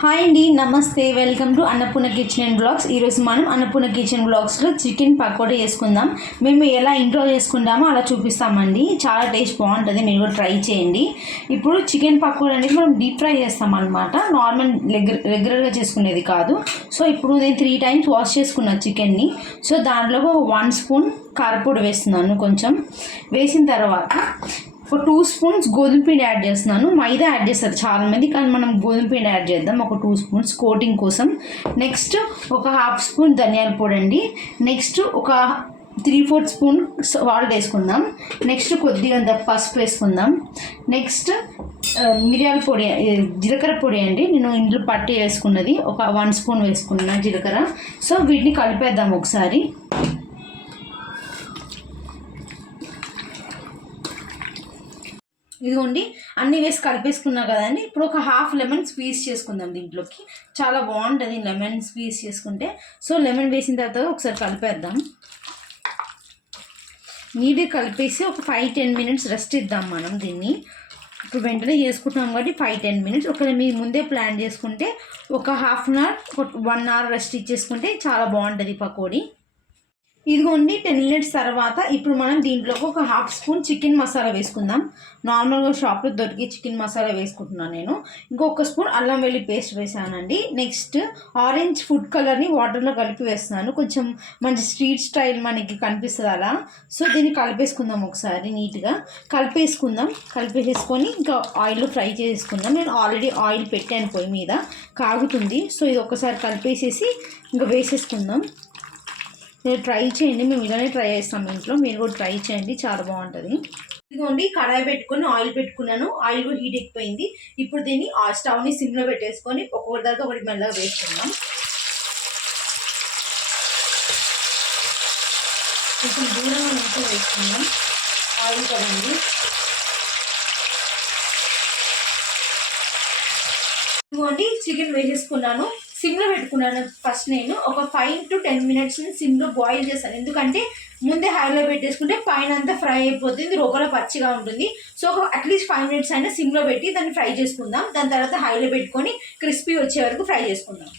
Hi అండి నమస్తే. Welcome to Annapurna kitchen and blogs ఈరోజు మనం అన్నపూర్ణ కిచెన్ బ్లాగ్స్లో చికెన్ పకోడీ చేసుకుందాం. మేము ఎలా ఇంట్లో చేసుకుంటామో అలా చూపిస్తామండి. చాలా టేస్ట్ బాగుంటుంది మీరు కూడా ట్రై చేయండి. ఇప్పుడు చికెన్ పకోడీ అనేది మనం డీప్ ఫ్రై చేస్తాం అనమాట నార్మల్ రెగ్యులర్గా చేసుకునేది కాదు. సో ఇప్పుడు నేను త్రీ టైమ్స్ వాష్ చేసుకున్నాను చికెన్ని సో దాంట్లో వన్ స్పూన్ కారపొడి వేస్తున్నాను కొంచెం. వేసిన తర్వాత ఒక టూ స్పూన్స్ గోధుమ పిండి యాడ్ చేస్తున్నాను. మైదా యాడ్ చేస్తారు చాలామంది కానీ మనం గోధుమ పిండి యాడ్ చేద్దాం. ఒక టూ స్పూన్స్ కోటింగ్ కోసం. నెక్స్ట్ ఒక హాఫ్ స్పూన్ ధనియాల పొడి అండి. నెక్స్ట్ ఒక త్రీ ఫోర్త్ స్పూన్ సాల్ట్ వేసుకుందాం. నెక్స్ట్ కొద్దిగా పసుపు వేసుకుందాం. నెక్స్ట్ మిరియాల పొడి జీలకర్ర పొడి అండి. నేను ఇంట్లో పట్టి వేసుకున్నది. ఒక వన్ స్పూన్ వేసుకున్నా జీలకర్ర. సో వీటిని కలిపేద్దాం ఒకసారి. ఇదిగోండి అన్ని వేసి కలిపేసుకున్నా కదండి. ఇప్పుడు ఒక హాఫ్ లెమన్ స్క్వీజ్ చేసుకుందాం దీంట్లోకి. చాలా బాగుంటుంది లెమన్ స్క్వీజ్ చేసుకుంటే. సో లెమన్ వేసిన తర్వాత ఒకసారి కలిపేద్దాం. నీట్గా కలిపేసి ఒక ఫైవ్ టెన్ మినిట్స్ రెస్ట్ ఇద్దాం మనం దీన్ని. ఇప్పుడు వెంటనే చేసుకుంటున్నాం కాబట్టి ఫైవ్ టెన్ మినిట్స్ ఒకవేళ మీరు ముందే ప్లాన్ చేసుకుంటే ఒక హాఫ్ అన్ అవర్ ఒక వన్ అవర్ రెస్ట్ ఇచ్చేసుకుంటే చాలా బాగుంటుంది పకోడీ. ఇదిగోండి టెన్ మినిట్స్ తర్వాత ఇప్పుడు మనం దీంట్లోకి ఒక హాఫ్ స్పూన్ చికెన్ మసాలా వేసుకుందాం. నార్మల్గా షాప్లో దొరికే చికెన్ మసాలా వేసుకుంటున్నాను నేను. ఇంకొక స్పూన్ అల్లం వెల్లి పేస్ట్ వేసానండి. నెక్స్ట్ ఆరెంజ్ ఫుడ్ కలర్ని వాటర్లో కలిపి వేస్తున్నాను. కొంచెం మంచి స్ట్రీట్ స్టైల్ మనకి కనిపిస్తుంది అలా. సో దీన్ని కలిపేసుకుందాం ఒకసారి నీట్గా కలిపేసుకుందాం. కలిపేసేసుకొని ఇంకా ఆయిల్లో ఫ్రై చేసుకుందాం. నేను ఆల్రెడీ ఆయిల్ పెట్టాను పొయ్యి మీద. కాగుతుంది. సో ఇది ఒకసారి కలిపేసేసి ఇంకా వేసేసుకుందాం. మీరు ట్రై చేయండి. మేము ఇలానే ట్రై చేస్తాం ఇంట్లో. మీరు కూడా ట్రై చేయండి. చాలా బాగుంటుంది. ఇదిగోండి కడాయి పెట్టుకొని ఆయిల్ పెట్టుకున్నాను. ఆయిల్ కూడా హీట్ ఎక్కిపోయింది. ఇప్పుడు దీన్ని ఆ స్టవ్ని సిమ్లో పెట్టేసుకొని ఒక్కొక్కటి తర్వాత ఒకటి మెల్లగా వేసుకుందాం. ఇప్పుడు దూరంగా నుంచి వేసుకుందాం. ఆయిల్ కదండి. ఇదిగోండి చికెన్ వేసేసుకున్నాను. సిమ్లో పెట్టుకున్నాను ఫస్ట్ నేను. ఒక ఫైవ్ టు టెన్ మినిట్స్ సిమ్లో బాయిల్ చేస్తాను ఎందుకంటే ముందే హైలో పెట్టేసుకుంటే పైన అంతా ఫ్రై అయిపోతుంది. లోపల పచ్చిగా ఉంటుంది. సో ఒక అట్లీస్ట్ ఫైవ్ మినిట్స్ అయినా సిమ్లో పెట్టి దాన్ని ఫ్రై చేసుకుందాం. దాని తర్వాత హైలో పెట్టుకొని క్రిస్పీ వచ్చే వరకు ఫ్రై చేసుకుందాం.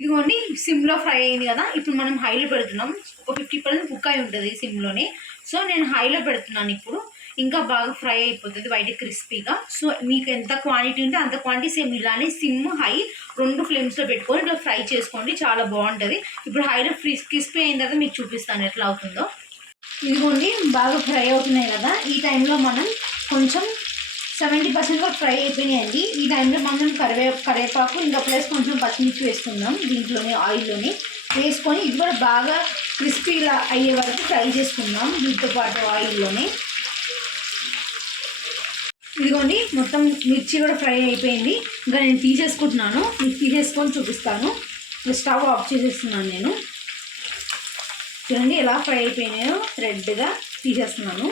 ఇదిగోండి సిమ్లో ఫ్రై అయింది కదా. ఇప్పుడు మనం హైలో పెడుతున్నాం. ఒక ఫిఫ్టీ పర్సెంట్ కుక్ అయి ఉంటుంది సిమ్లోనే సో నేను హైలో పెడుతున్నాను ఇప్పుడు. ఇంకా బాగా ఫ్రై అయిపోతుంది బయట క్రిస్పీగా. సో మీకు ఎంత క్వాంటిటీ ఉంటే అంత క్వాంటిటీ సేమ్ ఇలానే సిమ్ హై రెండు ఫ్లేమ్స్లో పెట్టుకొని ఇట్లా ఫ్రై చేసుకోండి చాలా బాగుంటుంది. ఇప్పుడు హైలో ఫ్రీ క్రిస్పీ అయిన తర్వాత మీకు చూపిస్తాను ఎట్లా అవుతుందో. ఇదిగోండి బాగా ఫ్రై అవుతున్నాయి కదా. ఈ టైంలో మనం కొంచెం సెవెంటీ పర్సెంట్ వరకు ఫ్రై అయిపోయినాయండి. ఈ టైంలో మనం కరివే కరివేపాకు ఇంకా ప్లస్ కొంచెం పచ్చిమిర్చి వేసుకుందాం దీంట్లోనే ఆయిల్లోనే వేసుకొని ఇది కూడా బాగా క్రిస్పీలా అయ్యే వరకు ఫ్రై చేసుకుందాం. దీంతో పాటు ఆయిల్లోనే ఇదిగోండి మొత్తం మిర్చి కూడా ఫ్రై అయిపోయింది. ఇంకా నేను తీసేసుకుంటున్నాను. మీకు తీసేసుకొని చూపిస్తాను. స్టవ్ ఆఫ్ చేసేస్తున్నాను నేను. చూడండి ఎలా ఫ్రై అయిపోయినాయో రెడ్గా తీసేస్తున్నాను.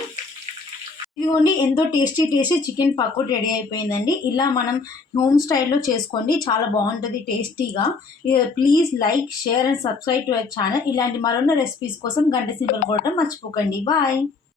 ఇదిగోండి ఎంతో tasty tasty chicken pakoda ready అయిపోయిందండి. ఇలా మనం హోమ్ స్టైల్లో చేసుకోండి. చాలా బాగుంటుంది టేస్టీగా. Please like share and subscribe to our channel. ఇలాంటి మరొన్న రెసిపీస్ కోసం గంట సింబల్ కొట్టడం మర్చిపోకండి. బాయ్.